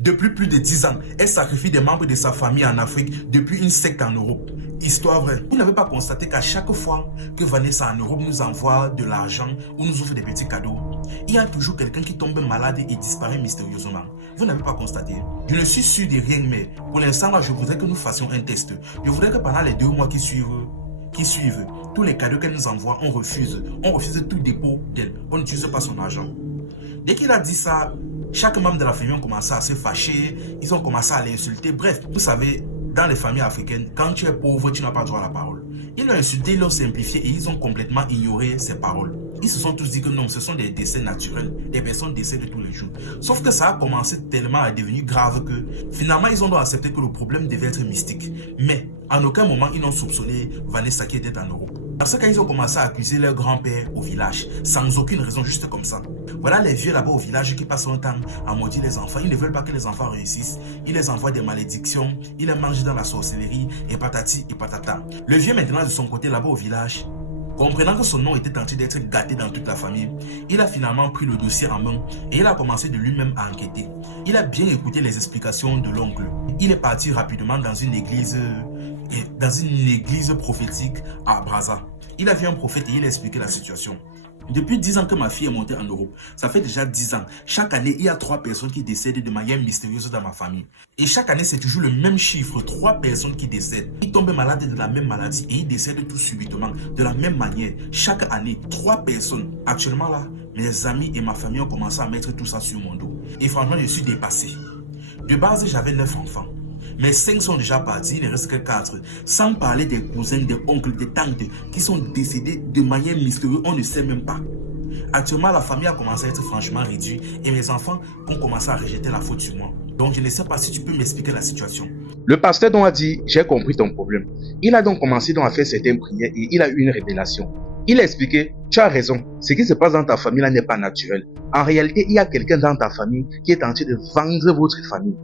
Depuis plus de 10 ans, elle sacrifie des membres de sa famille en Afrique depuis une secte en Europe. Histoire vraie. Vous n'avez pas constaté qu'à chaque fois que Vanessa en Europe nous envoie de l'argent ou nous offre des petits cadeaux, il y a toujours quelqu'un qui tombe malade et disparaît mystérieusement. Vous n'avez pas constaté? Je ne suis sûr de rien, mais pour l'instant là, je voudrais que nous fassions un test. Je voudrais que pendant les 2 mois qui suivent, tous les cadeaux qu'elle nous envoie, on refuse. On refuse tout dépôt d'elle. On n'utilise pas son argent. Dès qu'il a dit ça, chaque membre de la famille a commencé à se fâcher, ils ont commencé à l'insulter. Bref, vous savez, dans les familles africaines, quand tu es pauvre, tu n'as pas droit à la parole. Ils l'ont insulté, ils l'ont simplifié et ils ont complètement ignoré ses paroles. Ils se sont tous dit que non, ce sont des décès naturels, des personnes décèdent tous les jours. Sauf que ça a commencé tellement à devenir grave que finalement, ils ont dû accepter que le problème devait être mystique. Mais en aucun moment, ils n'ont soupçonné Vanessa qui était en Europe. Parce que quand ils ont commencé à accuser leur grand-père au village, sans aucune raison, juste comme ça. Voilà les vieux là-bas au village qui passent leur temps à maudire les enfants. Ils ne veulent pas que les enfants réussissent. Ils les envoient des malédictions. Ils les mangent dans la sorcellerie et patati et patata. Le vieux maintenant de son côté là-bas au village, comprenant que son nom était tenté d'être gâté dans toute la famille, il a finalement pris le dossier en main et il a commencé de lui-même à enquêter. Il a bien écouté les explications de l'oncle. Il est parti rapidement dans une église prophétique à Brazza. Il a vu un prophète et il a expliqué la situation. Depuis 10 ans que ma fille est montée en Europe, ça fait déjà 10 ans. Chaque année, il y a 3 personnes qui décèdent de manière mystérieuse dans ma famille. Et chaque année, c'est toujours le même chiffre, 3 personnes qui décèdent. Ils tombent malades de la même maladie et ils décèdent tout subitement, de la même manière. Chaque année, 3 personnes. Actuellement là, mes amis et ma famille ont commencé à mettre tout ça sur mon dos. Et franchement, je suis dépassé. De base, j'avais 9 enfants. Mais 5 sont déjà partis, il ne reste que 4. Sans parler des cousins, des oncles, des tantes qui sont décédés de manière mystérieuse, on ne sait même pas. Actuellement, la famille a commencé à être franchement réduite et mes enfants ont commencé à rejeter la faute sur moi. Donc, je ne sais pas si tu peux m'expliquer la situation. Le pasteur donc a dit, j'ai compris ton problème. Il a donc commencé donc à faire certaines prières et il a eu une révélation. Il a expliqué, tu as raison, ce qui se passe dans ta famille là n'est pas naturel. En réalité, il y a quelqu'un dans ta famille qui est en train de vendre votre famille.